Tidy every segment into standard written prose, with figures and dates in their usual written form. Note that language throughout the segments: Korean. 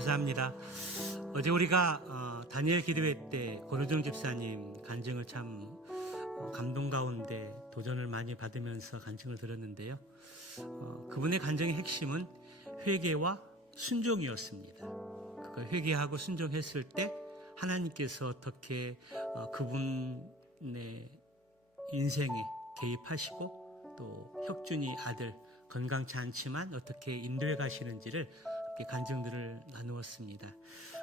감사합니다. 어제 우리가 다니엘 기도회 때 권호정 집사님 간증을 참 감동 가운데 도전을 많이 받으면서 간증을 들었는데요. 그분의 간증의 핵심은 회개와 순종이었습니다. 그걸 회개하고 순종했을 때 하나님께서 어떻게 그분의 인생에 개입하시고 또 혁준이 아들 건강치 않지만 어떻게 인도해 가시는지를 간증들을 나누었습니다.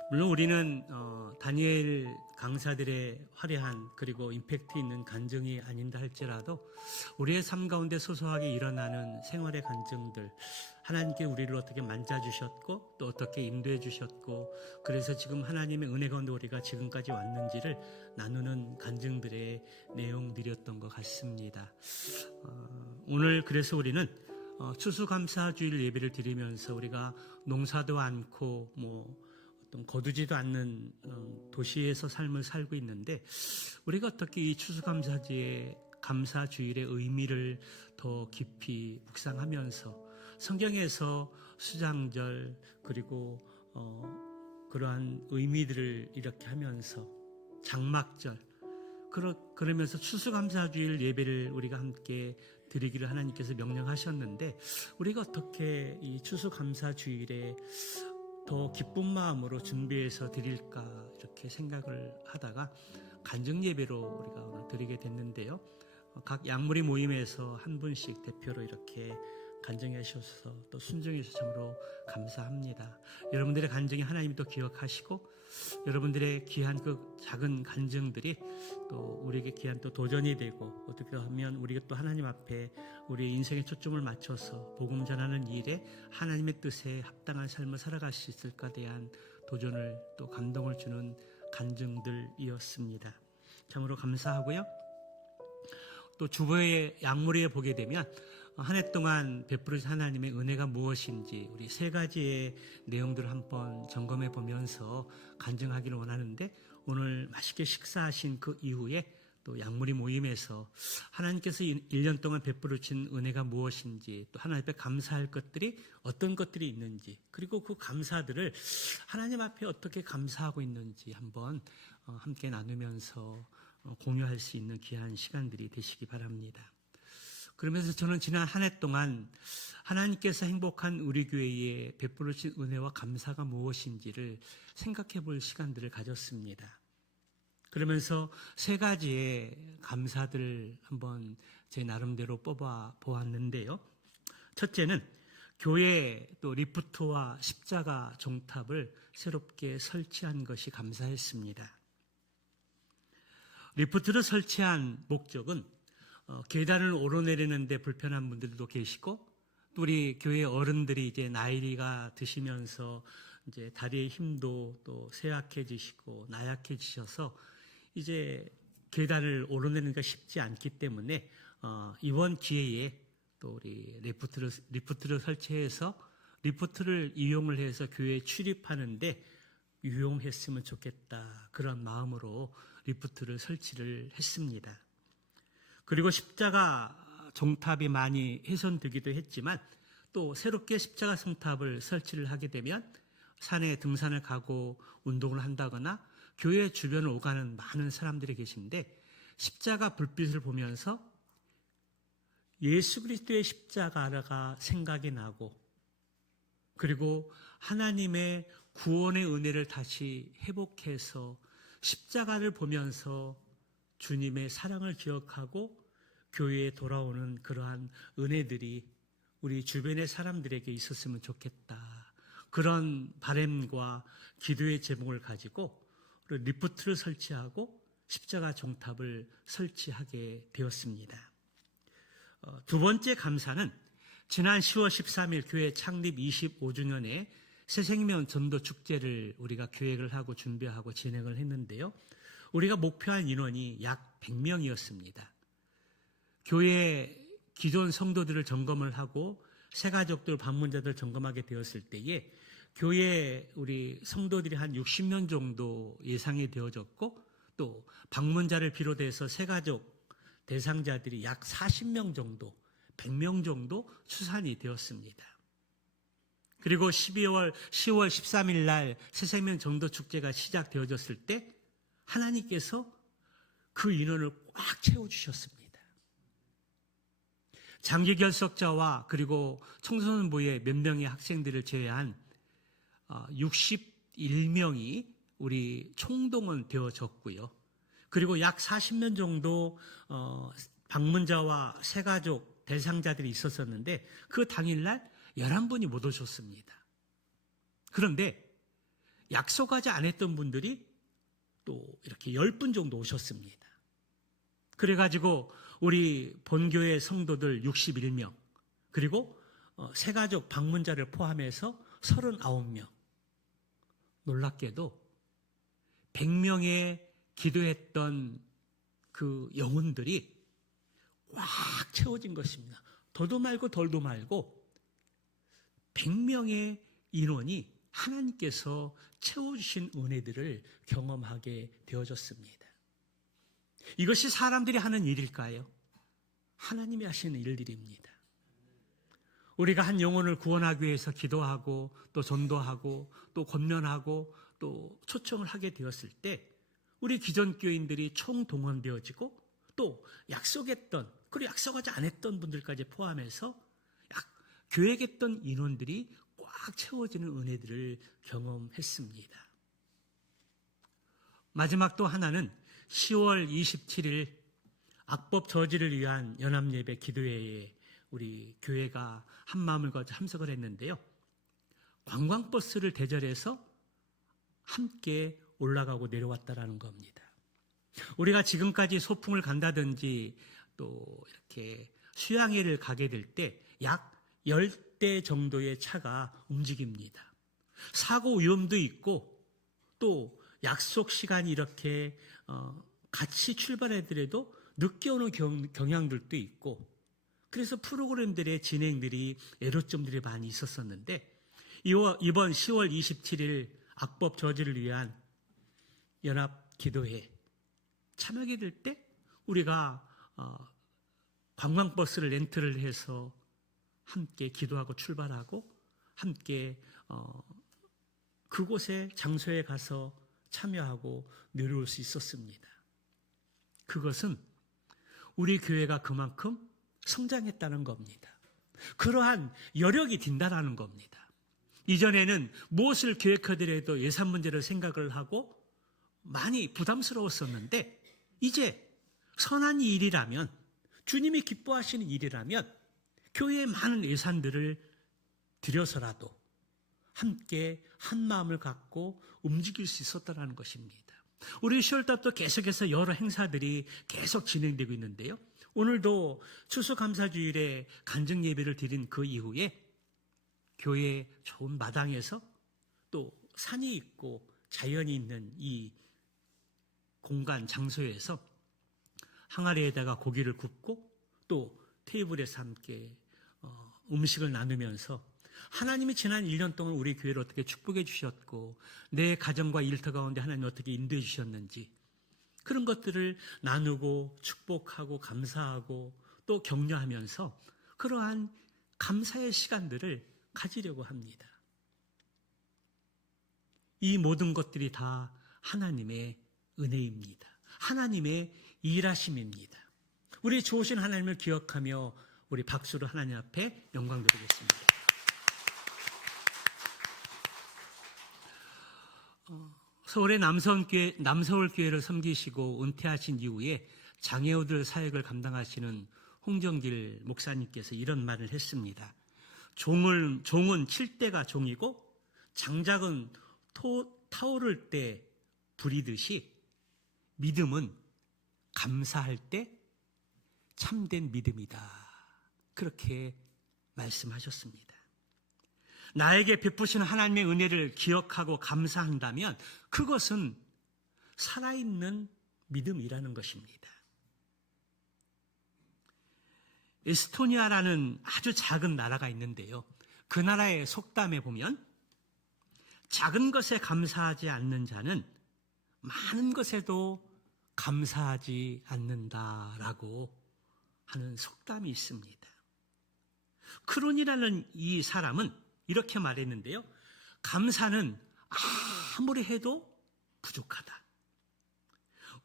물론 우리는 다니엘 강사들의 화려한 그리고 임팩트 있는 간증이 아닌다 할지라도 우리의 삶 가운데 소소하게 일어나는 생활의 간증들, 하나님께 우리를 어떻게 만져주셨고 또 어떻게 인도해 주셨고 그래서 지금 하나님의 은혜 가운데 우리가 지금까지 왔는지를 나누는 간증들의 내용들이었던 것 같습니다. 오늘 그래서 우리는 추수감사주일 예배를 드리면서 우리가 농사도 않고 어떤 거두지도 않는 도시에서 삶을 살고 있는데 우리가 어떻게 이 추수감사주일의 의미를 더 깊이 묵상하면서 성경에서 수장절 그리고 그러한 의미들을 이렇게 하면서 장막절 그러면서 추수감사주일 예배를 우리가 함께 드리기를 하나님께서 명령하셨는데 우리가 어떻게 이 추수감사주일에 더 기쁜 마음으로 준비해서 드릴까 이렇게 생각을 하다가 간증 예배로 우리가 오늘 드리게 됐는데요. 각 양무리 모임에서 한 분씩 대표로 이렇게 간증해 주셔서 또 순종해 주셔서 참으로 감사합니다. 여러분들의 간증이 하나님이 또 기억하시고 여러분들의 귀한 그 작은 간증들이 또 우리에게 귀한 또 도전이 되고 어떻게 하면 우리가 또 하나님 앞에 우리의 인생의 초점을 맞춰서 복음 전하는 일에 하나님의 뜻에 합당한 삶을 살아갈 수 있을까 대한 도전을 또 감동을 주는 간증들이었습니다. 참으로 감사하고요. 또 주보의 양무리에 보게 되면 한 해 동안 베풀으신 하나님의 은혜가 무엇인지 우리 세 가지의 내용들을 한번 점검해 보면서 간증하기를 원하는데 오늘 맛있게 식사하신 그 이후에 또 양무리 모임에서 하나님께서 1년 동안 베풀으신 은혜가 무엇인지 또 하나님 앞에 감사할 것들이 어떤 것들이 있는지 그리고 그 감사들을 하나님 앞에 어떻게 감사하고 있는지 한번 함께 나누면서 공유할 수 있는 귀한 시간들이 되시기 바랍니다. 그러면서 저는 지난 한 해 동안 하나님께서 행복한 우리 교회에 베풀으신 은혜와 감사가 무엇인지를 생각해 볼 시간들을 가졌습니다. 그러면서 세 가지의 감사들을 한번 제 나름대로 뽑아 보았는데요. 첫째는 교회 또 리프트와 십자가 종탑을 새롭게 설치한 것이 감사했습니다. 리프트를 설치한 목적은 계단을 오르내리는데 불편한 분들도 계시고 또 우리 교회 어른들이 이제 나이가 드시면서 이제 다리의 힘도 또 쇠약해지시고 나약해지셔서 이제 계단을 오르내리기가 쉽지 않기 때문에 이번 기회에 또 우리 리프트를 설치해서 리프트를 이용을 해서 교회에 출입하는데 유용했으면 좋겠다 그런 마음으로 리프트를 설치를 했습니다. 그리고 십자가 종탑이 많이 훼손되기도 했지만 또 새롭게 십자가 종탑을 설치를 하게 되면 산에 등산을 가고 운동을 한다거나 교회 주변을 오가는 많은 사람들이 계신데 십자가 불빛을 보면서 예수 그리스도의 십자가가 생각이 나고 그리고 하나님의 구원의 은혜를 다시 회복해서 십자가를 보면서 주님의 사랑을 기억하고 교회에 돌아오는 그러한 은혜들이 우리 주변의 사람들에게 있었으면 좋겠다. 그런 바람과 기도의 제목을 가지고 리프트를 설치하고 십자가 종탑을 설치하게 되었습니다. 두 번째 감사는 지난 10월 13일 교회 창립 25주년에 새생명 전도 축제를 우리가 계획을 하고 준비하고 진행을 했는데요. 우리가 목표한 인원이 약 100명이었습니다. 교회 기존 성도들을 점검을 하고 새가족들 방문자들 점검하게 되었을 때에 교회 우리 성도들이 한 60명 정도 예상이 되어졌고 또 방문자를 비롯해서 새가족 대상자들이 약 40명 정도 100명 정도 추산이 되었습니다. 그리고 10월 13일 날 새생명 전도 축제가 시작되어졌을 때 하나님께서 그 인원을 꽉 채워주셨습니다. 장기 결석자와 그리고 청소년부의 몇 명의 학생들을 제외한 61명이 우리 총동원 되어졌고요. 그리고 약 40명 정도 방문자와 새가족 대상자들이 있었었는데 그 당일날 11분이 못 오셨습니다. 그런데 약속하지 않았던 분들이 또 이렇게 10분 정도 오셨습니다. 그래가지고 우리 본교회 성도들 61명 그리고 새가족 방문자를 포함해서 39명. 놀랍게도 100명의 기도했던 그 영혼들이 꽉 채워진 것입니다. 더도 말고 덜도 말고 100명의 인원이 하나님께서 채워주신 은혜들을 경험하게 되어졌습니다. 이것이 사람들이 하는 일일까요? 하나님이 하시는 일들입니다. 우리가 한 영혼을 구원하기 위해서 기도하고 또 전도하고 또 권면하고 또 초청을 하게 되었을 때 우리 기존 교인들이 총동원되어지고 또 약속했던 그리고 약속하지 않았던 분들까지 포함해서 계획했던 인원들이 꽉 채워지는 은혜들을 경험했습니다. 마지막 또 하나는 10월 27일 악법 저지를 위한 연합예배 기도회에 우리 교회가 한마음을 가져 참석을 했는데요. 관광버스를 대절해서 함께 올라가고 내려왔다라는 겁니다. 우리가 지금까지 소풍을 간다든지 또 이렇게 수양회를 가게 될 때 약 10대 정도의 차가 움직입니다. 사고 위험도 있고 또 약속 시간이 이렇게 같이 출발하더라도 늦게 오는 경향들도 있고 그래서 프로그램들의 진행들이 애로점들이 많이 있었었는데 이번 10월 27일 악법 저지를 위한 연합 기도회 참여하게 될 때 우리가 관광버스를 렌트를 해서 함께 기도하고 출발하고 함께 그곳에 장소에 가서 참여하고 내려올 수 있었습니다. 그것은 우리 교회가 그만큼 성장했다는 겁니다. 그러한 여력이 든다는 겁니다. 이전에는 무엇을 계획하더라도 예산 문제를 생각을 하고 많이 부담스러웠었는데 이제 선한 일이라면 주님이 기뻐하시는 일이라면 교회에 많은 예산들을 들여서라도 함께 한 마음을 갖고 움직일 수 있었다는 것입니다. 우리 10월달도 계속해서 여러 행사들이 계속 진행되고 있는데요. 오늘도 추수감사주일에 간증 예배를 드린 그 이후에 교회 좋은 마당에서 또 산이 있고 자연이 있는 이 공간 장소에서 항아리에다가 고기를 굽고 또 테이블에서 함께 음식을 나누면서 하나님이 지난 1년 동안 우리 교회를 어떻게 축복해 주셨고 내 가정과 일터 가운데 하나님 어떻게 인도해 주셨는지 그런 것들을 나누고 축복하고 감사하고 또 격려하면서 그러한 감사의 시간들을 가지려고 합니다. 이 모든 것들이 다 하나님의 은혜입니다. 하나님의 일하심입니다. 우리 좋으신 하나님을 기억하며 우리 박수로 하나님 앞에 영광 드리겠습니다. 서울의 남서울교회를 섬기시고 은퇴하신 이후에 장애우들 사역을 감당하시는 홍정길 목사님께서 이런 말을 했습니다. 종은 칠 때가 종이고 장작은 타오를 때 불이듯이 믿음은 감사할 때 참된 믿음이다. 그렇게 말씀하셨습니다. 나에게 베푸신 하나님의 은혜를 기억하고 감사한다면 그것은 살아있는 믿음이라는 것입니다. 에스토니아라는 아주 작은 나라가 있는데요. 그 나라의 속담에 보면 작은 것에 감사하지 않는 자는 많은 것에도 감사하지 않는다라고 하는 속담이 있습니다. 크론이라는 이 사람은 이렇게 말했는데요. 감사는 아무리 해도 부족하다.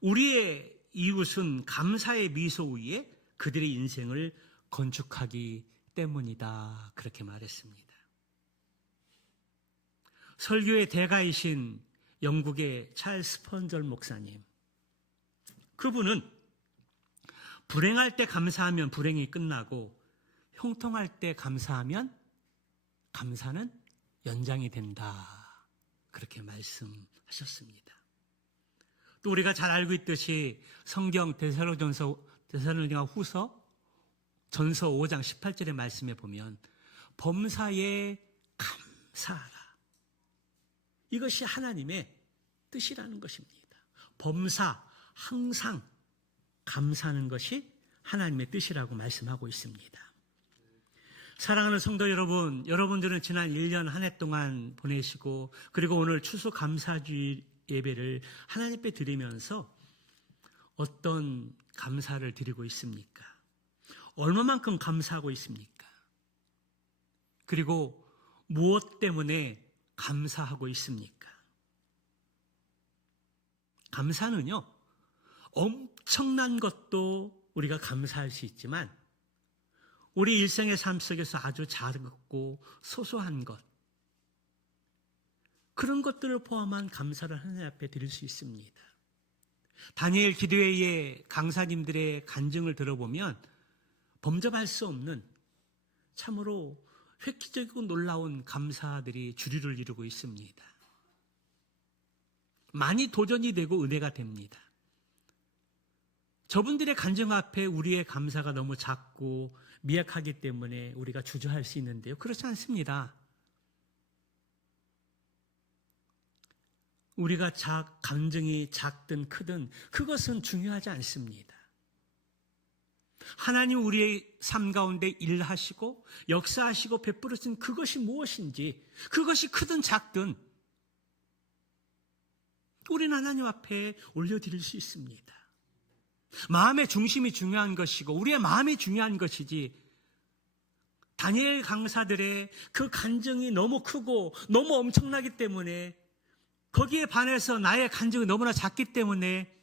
우리의 이웃은 감사의 미소 위에 그들의 인생을 건축하기 때문이다. 그렇게 말했습니다. 설교의 대가이신 영국의 찰스 스펀절 목사님. 그분은 불행할 때 감사하면 불행이 끝나고 형통할 때 감사하면 감사는 연장이 된다. 그렇게 말씀하셨습니다. 또 우리가 잘 알고 있듯이 성경 데살로니가 후서 전서 5장 18절의 말씀에 보면 범사에 감사하라. 이것이 하나님의 뜻이라는 것입니다. 범사, 항상 감사하는 것이 하나님의 뜻이라고 말씀하고 있습니다. 사랑하는 성도 여러분, 여러분들은 지난 1년 한 해 동안 보내시고 그리고 오늘 추수 감사주일 예배를 하나님 앞에 드리면서 어떤 감사를 드리고 있습니까? 얼마만큼 감사하고 있습니까? 그리고 무엇 때문에 감사하고 있습니까? 감사는요, 엄청난 것도 우리가 감사할 수 있지만 우리 일생의 삶 속에서 아주 작고 소소한 것, 그런 것들을 포함한 감사를 하나님 앞에 드릴 수 있습니다. 다니엘 기도회의 강사님들의 간증을 들어보면 범접할 수 없는 참으로 획기적이고 놀라운 감사들이 주류를 이루고 있습니다. 많이 도전이 되고 은혜가 됩니다. 저분들의 간증 앞에 우리의 감사가 너무 작고 미약하기 때문에 우리가 주저할 수 있는데요. 그렇지 않습니다. 우리가 감정이 작든 크든 그것은 중요하지 않습니다. 하나님 우리의 삶 가운데 일하시고 역사하시고 베풀으신 그것이 무엇인지, 그것이 크든 작든 우리는 하나님 앞에 올려드릴 수 있습니다. 마음의 중심이 중요한 것이고 우리의 마음이 중요한 것이지, 다니엘 강사들의 그 간증이 너무 크고 너무 엄청나기 때문에 거기에 반해서 나의 간증이 너무나 작기 때문에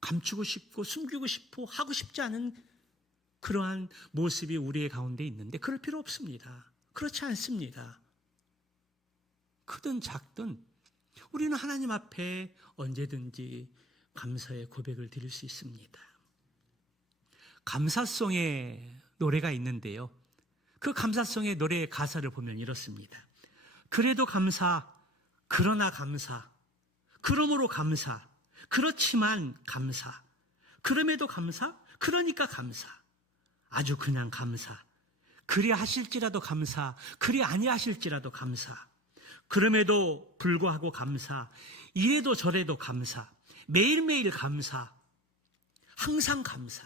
감추고 싶고 숨기고 싶고 하고 싶지 않은 그러한 모습이 우리의 가운데 있는데 그럴 필요 없습니다. 그렇지 않습니다. 크든 작든 우리는 하나님 앞에 언제든지 감사의 고백을 드릴 수 있습니다. 감사송의 노래가 있는데요. 그 감사송의 노래의 가사를 보면 이렇습니다. 그래도 감사, 그러나 감사, 그러므로 감사, 그렇지만 감사, 그럼에도 감사, 그러니까 감사, 아주 그냥 감사, 그리 하실지라도 감사, 그리 아니하실지라도 감사, 그럼에도 불구하고 감사, 이래도 저래도 감사, 매일매일 감사, 항상 감사,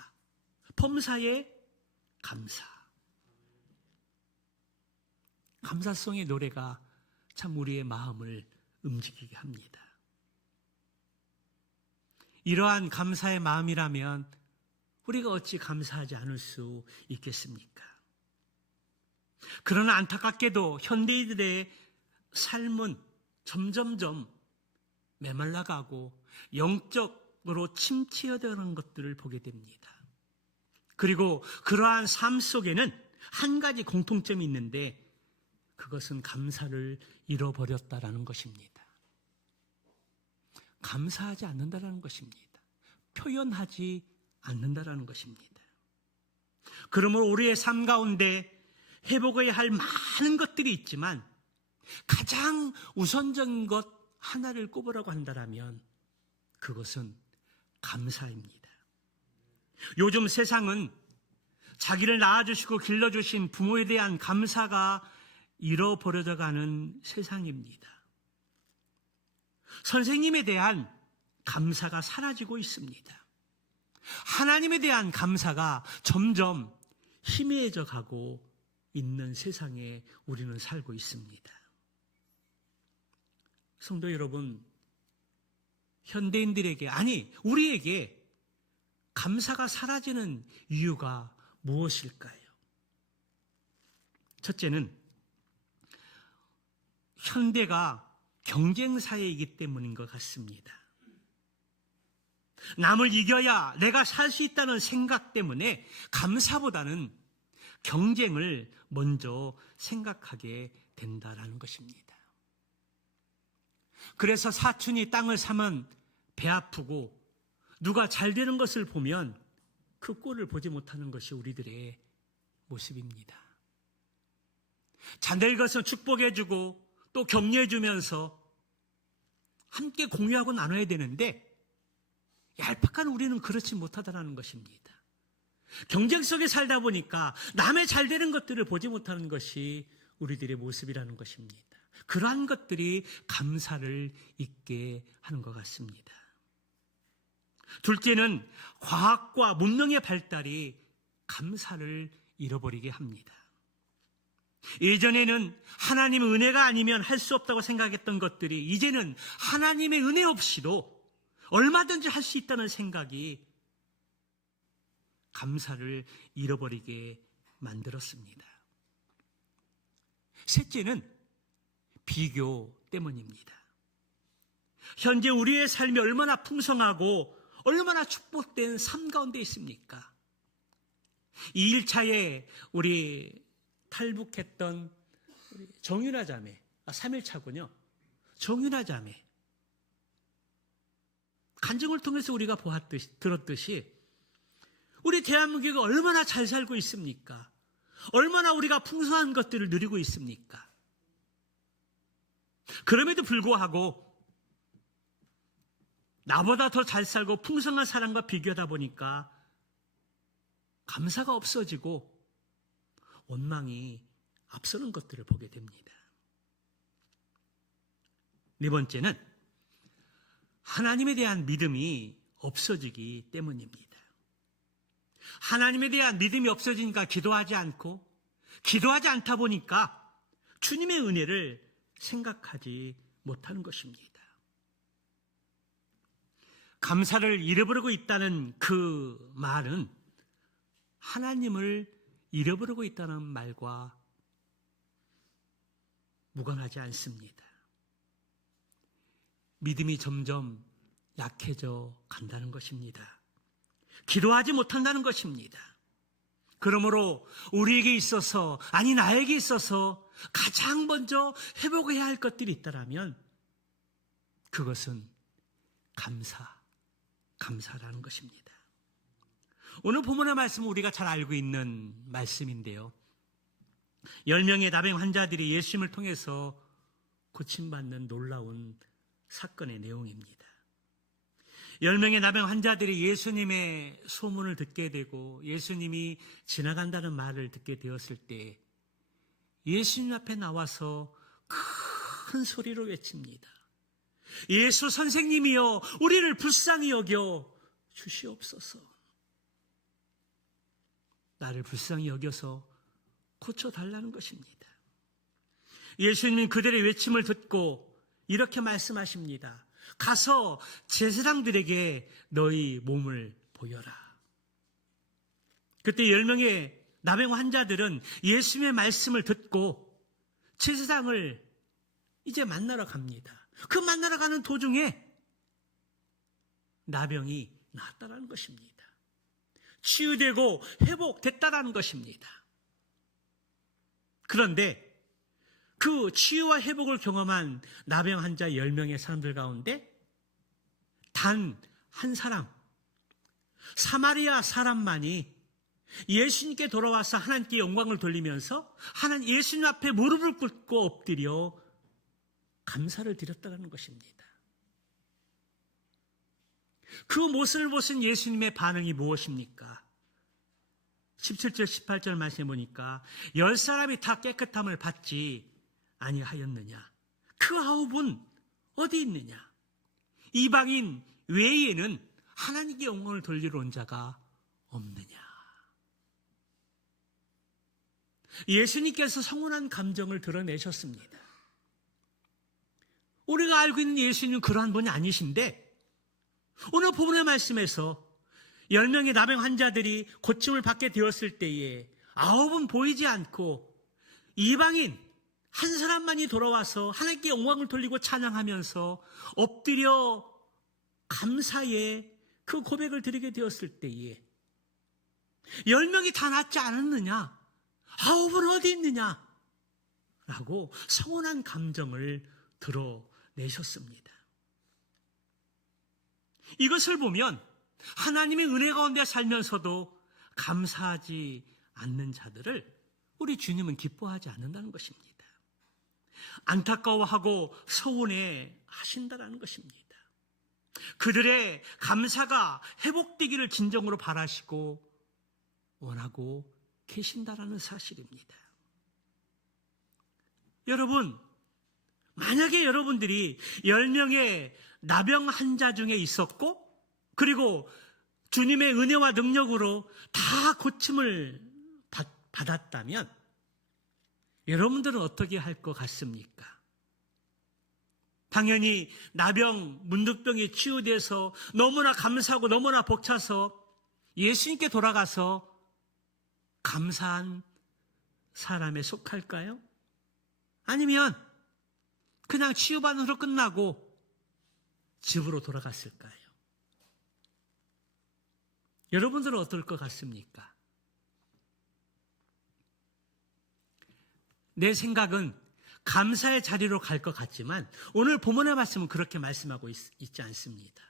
범사에 감사. 감사송의 노래가 참 우리의 마음을 움직이게 합니다. 이러한 감사의 마음이라면 우리가 어찌 감사하지 않을 수 있겠습니까? 그러나 안타깝게도 현대인들의 삶은 점점점 메말라가고 영적으로 침체되는 것들을 보게 됩니다. 그리고 그러한 삶 속에는 한 가지 공통점이 있는데 그것은 감사를 잃어버렸다라는 것입니다. 감사하지 않는다라는 것입니다. 표현하지 않는다라는 것입니다. 그러므로 우리의 삶 가운데 회복해야 할 많은 것들이 있지만 가장 우선적인 것 하나를 꼽으라고 한다면 그것은 감사입니다. 요즘 세상은 자기를 낳아주시고 길러주신 부모에 대한 감사가 잃어버려져 가는 세상입니다. 선생님에 대한 감사가 사라지고 있습니다. 하나님에 대한 감사가 점점 희미해져 가고 있는 세상에 우리는 살고 있습니다. 성도 여러분, 현대인들에게, 아니 우리에게 감사가 사라지는 이유가 무엇일까요? 첫째는 현대가 경쟁사회이기 때문인 것 같습니다. 남을 이겨야 내가 살 수 있다는 생각 때문에 감사보다는 경쟁을 먼저 생각하게 된다라는 것입니다. 그래서 사촌이 땅을 사면 배 아프고 누가 잘 되는 것을 보면 그 꼴을 보지 못하는 것이 우리들의 모습입니다. 자네의 것은 축복해주고 또 격려해주면서 함께 공유하고 나눠야 되는데 얄팍한 우리는 그렇지 못하다는 것입니다. 경쟁 속에 살다 보니까 남의 잘 되는 것들을 보지 못하는 것이 우리들의 모습이라는 것입니다. 그러한 것들이 감사를 잊게 하는 것 같습니다. 둘째는 과학과 문명의 발달이 감사를 잃어버리게 합니다. 예전에는 하나님의 은혜가 아니면 할 수 없다고 생각했던 것들이 이제는 하나님의 은혜 없이도 얼마든지 할 수 있다는 생각이 감사를 잃어버리게 만들었습니다. 셋째는 비교 때문입니다. 현재 우리의 삶이 얼마나 풍성하고 얼마나 축복된 삶 가운데 있습니까? 2일차에 우리 탈북했던 우리 정윤아 자매, 3일차군요. 정윤아 자매. 간증을 통해서 우리가 들었듯이 우리 대한민국이 얼마나 잘 살고 있습니까? 얼마나 우리가 풍성한 것들을 누리고 있습니까? 그럼에도 불구하고 나보다 더 잘 살고 풍성한 사람과 비교하다 보니까 감사가 없어지고 원망이 앞서는 것들을 보게 됩니다. 네 번째는 하나님에 대한 믿음이 없어지기 때문입니다. 하나님에 대한 믿음이 없어지니까 기도하지 않고 기도하지 않다 보니까 주님의 은혜를 생각하지 못하는 것입니다. 감사를 잃어버리고 있다는 그 말은 하나님을 잃어버리고 있다는 말과 무관하지 않습니다. 믿음이 점점 약해져 간다는 것입니다. 기도하지 못한다는 것입니다. 그러므로 우리에게 있어서, 아니 나에게 있어서 가장 먼저 회복해야 할 것들이 있다면 그것은 감사라는 것입니다. 오늘 본문의 말씀은 우리가 잘 알고 있는 말씀인데요. 10명의 나병 환자들이 예수님을 통해서 고침받는 놀라운 사건의 내용입니다. 10명의 나병 환자들이 예수님의 소문을 듣게 되고 예수님이 지나간다는 말을 듣게 되었을 때 예수님 앞에 나와서 큰 소리로 외칩니다. 예수 선생님이여, 우리를 불쌍히 여겨 주시옵소서. 나를 불쌍히 여겨서 고쳐달라는 것입니다. 예수님은 그들의 외침을 듣고 이렇게 말씀하십니다. 가서 제사장들에게 너희 몸을 보여라. 그때 10명의 나병 환자들은 예수님의 말씀을 듣고 제사장을 이제 만나러 갑니다. 그 만나러 가는 도중에 나병이 나았다는 것입니다. 치유되고 회복됐다는 것입니다. 그런데 그 치유와 회복을 경험한 나병 환자 10명의 사람들 가운데 단 한 사람, 사마리아 사람만이 예수님께 돌아와서 하나님께 영광을 돌리면서 하나님 예수님 앞에 무릎을 꿇고 엎드려 감사를 드렸다는 것입니다. 그 모습을 보신 예수님의 반응이 무엇입니까? 17절 18절 말씀해 보니까 10사람이 다 깨끗함을 받지 아니하였느냐? 그 9은 어디 있느냐? 이방인 외에는 하나님께 영광을 돌리러 온 자가 없느냐? 예수님께서 성원한 감정을 드러내셨습니다. 우리가 알고 있는 예수님은 그러한 분이 아니신데 오늘 본문의 말씀에서 10명의 나병 환자들이 고침을 받게 되었을 때에 9은 보이지 않고 이방인 한 사람만이 돌아와서 하나님께 영광을 돌리고 찬양하면서 엎드려 감사의 그 고백을 드리게 되었을 때에 10명이 다 낫지 않았느냐? 9은 어디 있느냐? 라고 서운한 감정을 드러내셨습니다. 이것을 보면 하나님의 은혜 가운데 살면서도 감사하지 않는 자들을 우리 주님은 기뻐하지 않는다는 것입니다. 안타까워하고 서운해 하신다는 것입니다. 그들의 감사가 회복되기를 진정으로 바라시고 원하고 계신다라는 사실입니다. 여러분, 만약에 여러분들이 10명의 나병 환자 중에 있었고 그리고 주님의 은혜와 능력으로 다 고침을 받았다면 여러분들은 어떻게 할 것 같습니까? 당연히 나병, 문득병이 치유돼서 너무나 감사하고 너무나 벅차서 예수님께 돌아가서 감사한 사람에 속할까요? 아니면 그냥 치유받은 후로 끝나고 집으로 돌아갔을까요? 여러분들은 어떨 것 같습니까? 내 생각은 감사의 자리로 갈 것 같지만 오늘 본문의 말씀은 그렇게 말씀하고 있지 않습니다.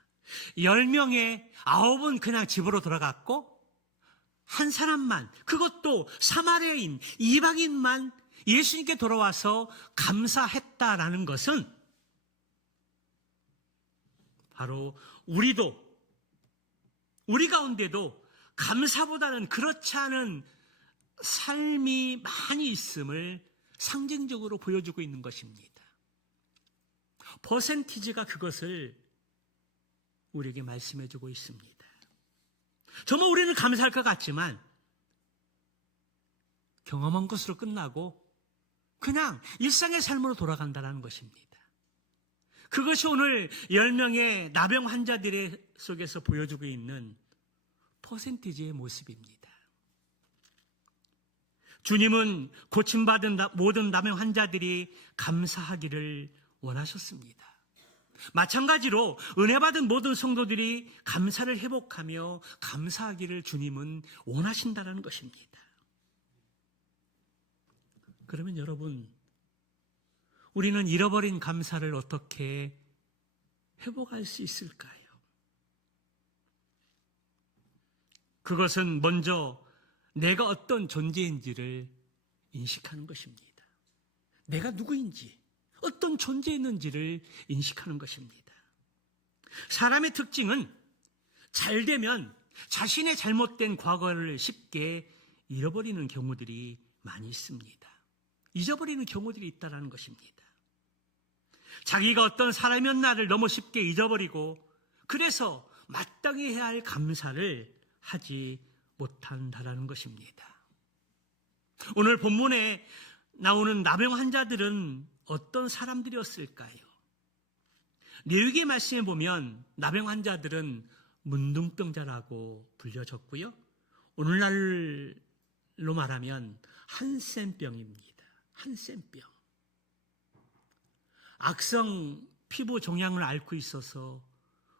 10명의 9은 그냥 집으로 돌아갔고 한 사람만, 그것도 사마리아인, 이방인만 예수님께 돌아와서 감사했다라는 것은 바로 우리 가운데도 감사보다는 그렇지 않은 삶이 많이 있음을 상징적으로 보여주고 있는 것입니다. 퍼센티지가 그것을 우리에게 말씀해주고 있습니다. 정말 우리는 감사할 것 같지만 경험한 것으로 끝나고 그냥 일상의 삶으로 돌아간다는 것입니다. 그것이 오늘 10명의 나병 환자들의 속에서 보여주고 있는 퍼센티지의 모습입니다. 주님은 고침받은 모든 나병 환자들이 감사하기를 원하셨습니다. 마찬가지로 은혜 받은 모든 성도들이 감사를 회복하며 감사하기를 주님은 원하신다는 것입니다. 그러면 여러분, 우리는 잃어버린 감사를 어떻게 회복할 수 있을까요? 그것은 먼저 내가 어떤 존재인지를 인식하는 것입니다. 내가 누구인지, 어떤 존재였는지를 인식하는 것입니다. 사람의 특징은 잘 되면 자신의 잘못된 과거를 쉽게 잃어버리는 경우들이 많이 있습니다. 잊어버리는 경우들이 있다는 것입니다. 자기가 어떤 사람이었나를 너무 쉽게 잊어버리고 그래서 마땅히 해야 할 감사를 하지 못한다는 것입니다. 오늘 본문에 나오는 나병 환자들은 어떤 사람들이었을까요? 레위기 말씀에 보면 나병 환자들은 문둥병자라고 불려졌고요. 오늘날로 말하면 한센병입니다. 한센병. 악성 피부 종양을 앓고 있어서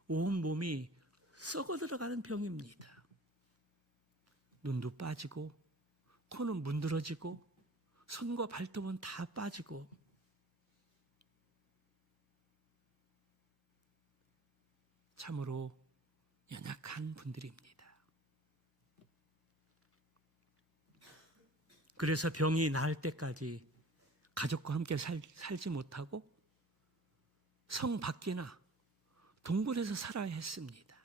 온 몸이 썩어 들어가는 병입니다. 눈도 빠지고 코는 문드러지고 손과 발톱은 다 빠지고 참으로 연약한 분들입니다. 그래서 병이 나을 때까지 가족과 함께 살지 못하고 성 밖이나 동굴에서 살아야 했습니다.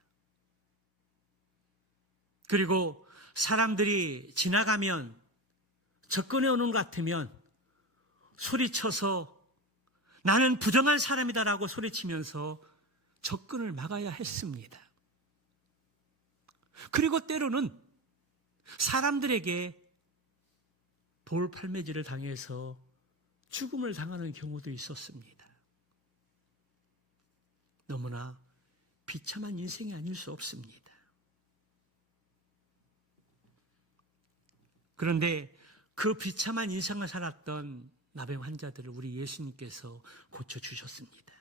그리고 사람들이 지나가면 접근해 오는 것 같으면 소리쳐서 나는 부정한 사람이다라고 소리치면서 접근을 막아야 했습니다. 그리고 때로는 사람들에게 돌팔매질을 당해서 죽음을 당하는 경우도 있었습니다. 너무나 비참한 인생이 아닐 수 없습니다. 그런데 그 비참한 인생을 살았던 나병 환자들을 우리 예수님께서 고쳐주셨습니다.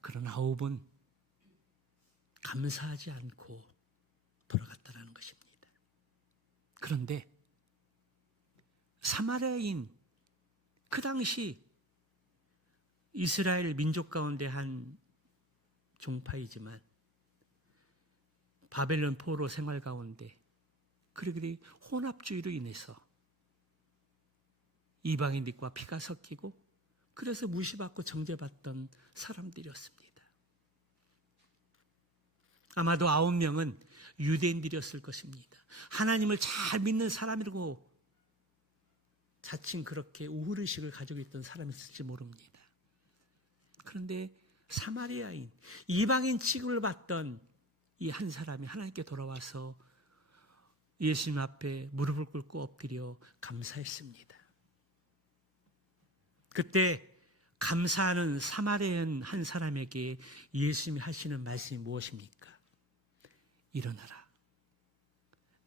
그러나 아홉은 감사하지 않고 돌아갔다는 것입니다. 그런데 사마리아인, 그 당시 이스라엘 민족 가운데 한 종파이지만 바벨론 포로 생활 가운데 그들이 혼합주의로 인해서 이방인들과 피가 섞이고 그래서 무시받고 정죄받던 사람들이었습니다. 아마도 9명은 유대인들이었을 것입니다. 하나님을 잘 믿는 사람이라고 자칭 그렇게 우울의식을 가지고 있던 사람이 있을지 모릅니다. 그런데 사마리아인, 이방인 취급을 받던 이 한 사람이 하나님께 돌아와서 예수님 앞에 무릎을 꿇고 엎드려 감사했습니다. 그때 감사하는 사마리아인 한 사람에게 예수님이 하시는 말씀이 무엇입니까? 일어나라.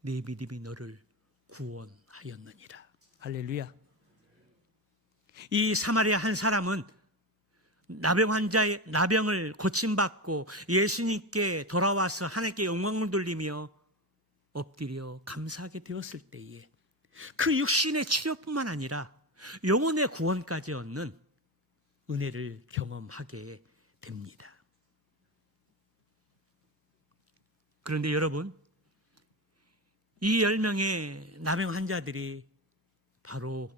내 믿음이 너를 구원하였느니라. 할렐루야. 이 사마리아 한 사람은 나병을 고침받고 예수님께 돌아와서 하나님께 영광을 돌리며 엎드려 감사하게 되었을 때에 그 육신의 치료뿐만 아니라 영혼의 구원까지 얻는 은혜를 경험하게 됩니다. 그런데 여러분, 이 10명의 나병 환자들이 바로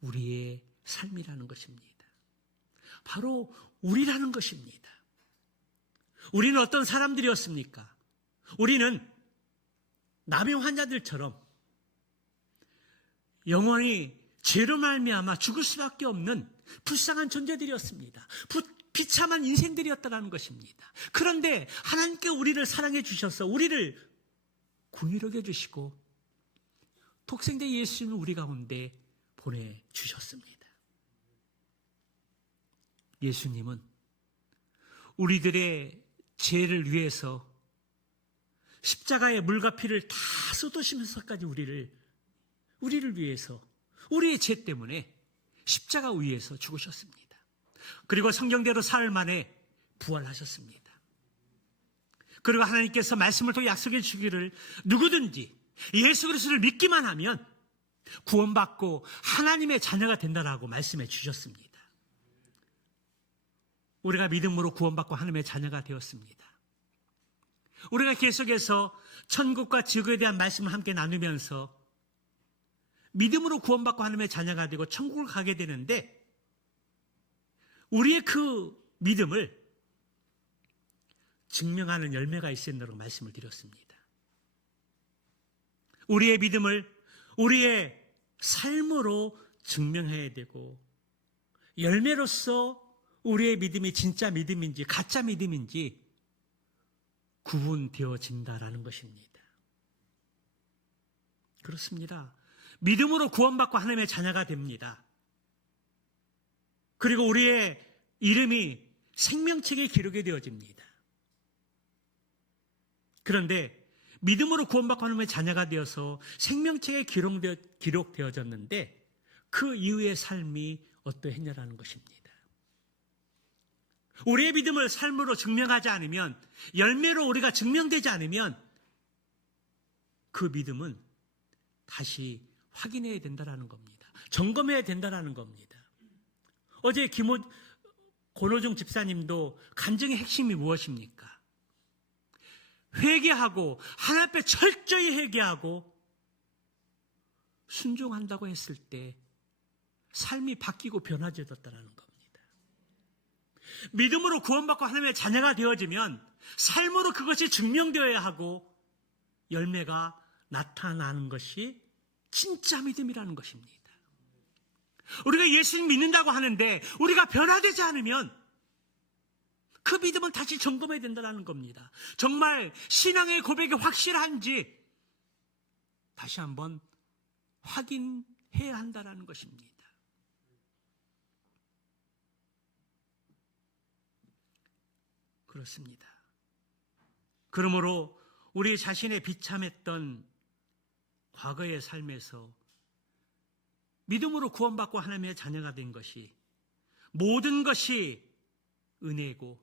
우리의 삶이라는 것입니다. 바로 우리라는 것입니다. 우리는 어떤 사람들이었습니까? 우리는 나병 환자들처럼 영원히 죄로 말미암아 죽을 수밖에 없는 불쌍한 존재들이었습니다. 비참한 인생들이었다는 것입니다. 그런데 하나님께 우리를 사랑해 주셔서 우리를 긍휼히 여겨주시고 독생자 예수님을 우리 가운데 보내주셨습니다. 예수님은 우리들의 죄를 위해서 십자가의 물과 피를 다 쏟으시면서까지 우리를 위해서 우리의 죄 때문에 십자가 위에서 죽으셨습니다. 그리고 성경대로 사흘 만에 부활하셨습니다. 그리고 하나님께서 말씀을 통해 약속해 주기를 누구든지 예수 그리스도를 믿기만 하면 구원받고 하나님의 자녀가 된다라고 말씀해 주셨습니다. 우리가 믿음으로 구원받고 하나님의 자녀가 되었습니다. 우리가 계속해서 천국과 지옥에 대한 말씀을 함께 나누면서 믿음으로 구원받고 하나님의 자녀가 되고 천국을 가게 되는데 우리의 그 믿음을 증명하는 열매가 있어야 된다고 말씀을 드렸습니다. 우리의 믿음을 우리의 삶으로 증명해야 되고 열매로서 우리의 믿음이 진짜 믿음인지 가짜 믿음인지 구분되어진다라는 것입니다. 그렇습니다. 믿음으로 구원받고 하나님의 자녀가 됩니다. 그리고 우리의 이름이 생명책에 기록이 되어집니다. 그런데 믿음으로 구원받고 하나님의 자녀가 되어서 생명책에 기록되어졌는데 그 이후의 삶이 어떠했냐라는 것입니다. 우리의 믿음을 삶으로 증명하지 않으면, 열매로 우리가 증명되지 않으면 그 믿음은 다시 확인해야 된다는 겁니다. 점검해야 된다는 겁니다. 어제 권호중 집사님도 간증의 핵심이 무엇입니까? 회개하고 하나님 앞에 철저히 회개하고 순종한다고 했을 때 삶이 바뀌고 변화되었다는 겁니다. 믿음으로 구원받고 하나님의 자녀가 되어지면 삶으로 그것이 증명되어야 하고 열매가 나타나는 것이 진짜 믿음이라는 것입니다. 우리가 예수님 믿는다고 하는데 우리가 변화되지 않으면 그 믿음은 다시 점검해야 된다는 겁니다. 정말 신앙의 고백이 확실한지 다시 한번 확인해야 한다는 것입니다. 그렇습니다. 그러므로 우리 자신의 비참했던 과거의 삶에서 믿음으로 구원받고 하나님의 자녀가 된 것이 모든 것이 은혜고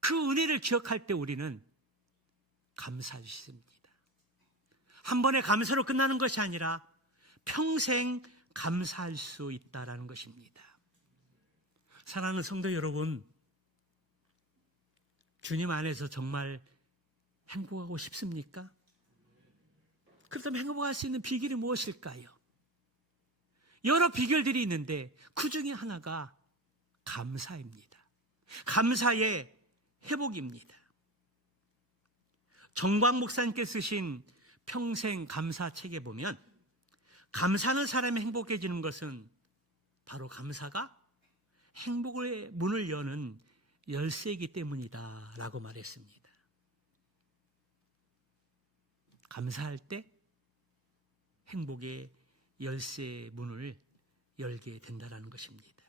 그 은혜를 기억할 때 우리는 감사할 수 있습니다. 한 번의 감사로 끝나는 것이 아니라 평생 감사할 수 있다라는 것입니다. 사랑하는 성도 여러분, 주님 안에서 정말 행복하고 싶습니까? 그렇다면 행복할 수 있는 비결이 무엇일까요? 여러 비결들이 있는데 그 중에 하나가 감사입니다. 감사의 회복입니다. 정광 목사님께서 쓰신 평생 감사 책에 보면 감사하는 사람이 행복해지는 것은 바로 감사가 행복의 문을 여는 열쇠이기 때문이다 라고 말했습니다. 감사할 때 행복의 열쇠의 문을 열게 된다는 것입니다.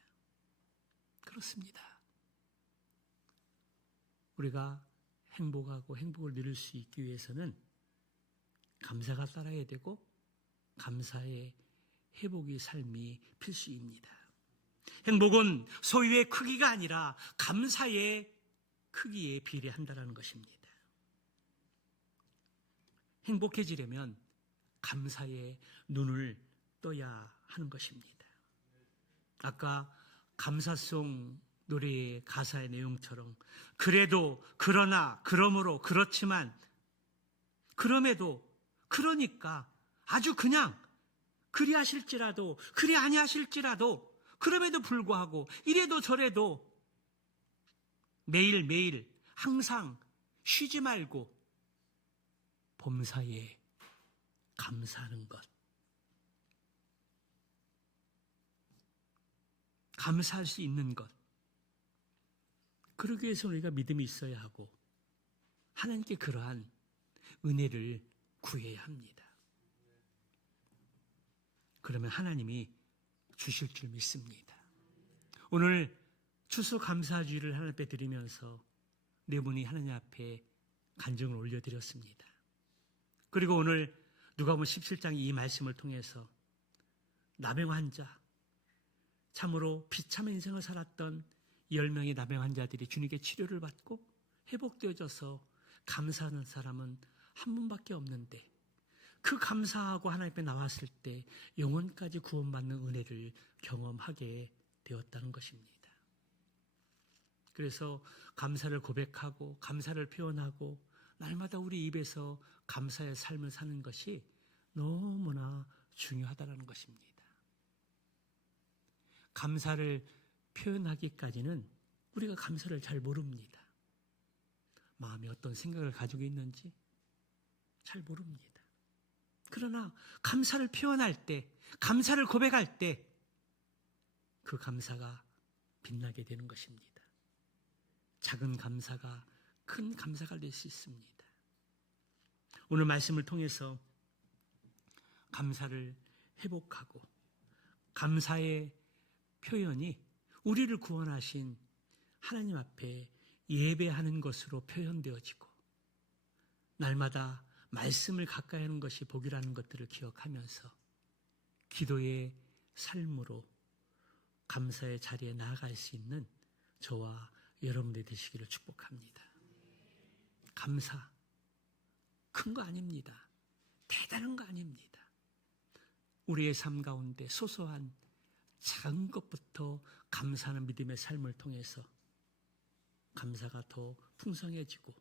그렇습니다. 우리가 행복하고 행복을 누릴 수 있기 위해서는 감사가 따라야 되고 감사의 회복의 삶이 필수입니다. 행복은 소유의 크기가 아니라 감사의 크기에 비례한다는 것입니다. 행복해지려면 감사의 눈을 떠야 하는 것입니다. 아까 감사송 노래의 가사의 내용처럼 그래도 그러나 그러므로 그렇지만 그럼에도 그러니까 아주 그냥 그리 하실지라도 그리 아니하실지라도 그럼에도 불구하고 이래도 저래도 매일매일 항상 쉬지 말고 범사에 감사하는 것, 감사할 수 있는 것, 그러기 위해서 우리가 믿음이 있어야 하고 하나님께 그러한 은혜를 구해야 합니다. 그러면 하나님이 주실 줄 믿습니다. 오늘 추수감사주의를 하나님 앞에 드리면서 네 분이 하나님 앞에 간증을 올려드렸습니다. 그리고 오늘 누가복음 17장 이 말씀을 통해서 나병 환자, 참으로 비참한 인생을 살았던 10명의 나병 환자들이 주님께 치료를 받고 회복되어져서 감사하는 사람은 한 분밖에 없는데 그 감사하고 하나님 앞에 나왔을 때 영혼까지 구원받는 은혜를 경험하게 되었다는 것입니다. 그래서 감사를 고백하고 감사를 표현하고 날마다 우리 입에서 감사의 삶을 사는 것이 너무나 중요하다는 것입니다. 감사를 표현하기까지는 우리가 감사를 잘 모릅니다. 마음에 어떤 생각을 가지고 있는지 잘 모릅니다. 그러나 감사를 표현할 때, 감사를 고백할 때 그 감사가 빛나게 되는 것입니다. 작은 감사가 큰 감사가 될 수 있습니다. 오늘 말씀을 통해서 감사를 회복하고 감사의 표현이 우리를 구원하신 하나님 앞에 예배하는 것으로 표현되어지고 날마다 말씀을 가까이 하는 것이 복이라는 것들을 기억하면서 기도의 삶으로 감사의 자리에 나아갈 수 있는 저와 여러분들이 되시기를 축복합니다. 감사, 큰 거 아닙니다. 대단한 거 아닙니다. 우리의 삶 가운데 소소한 작은 것부터 감사하는 믿음의 삶을 통해서 감사가 더 풍성해지고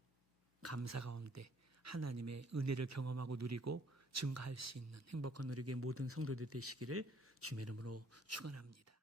감사 가운데 하나님의 은혜를 경험하고 누리고 증가할 수 있는 행복한 우리의 모든 성도들 되시기를 주의 이름으로 축원합니다.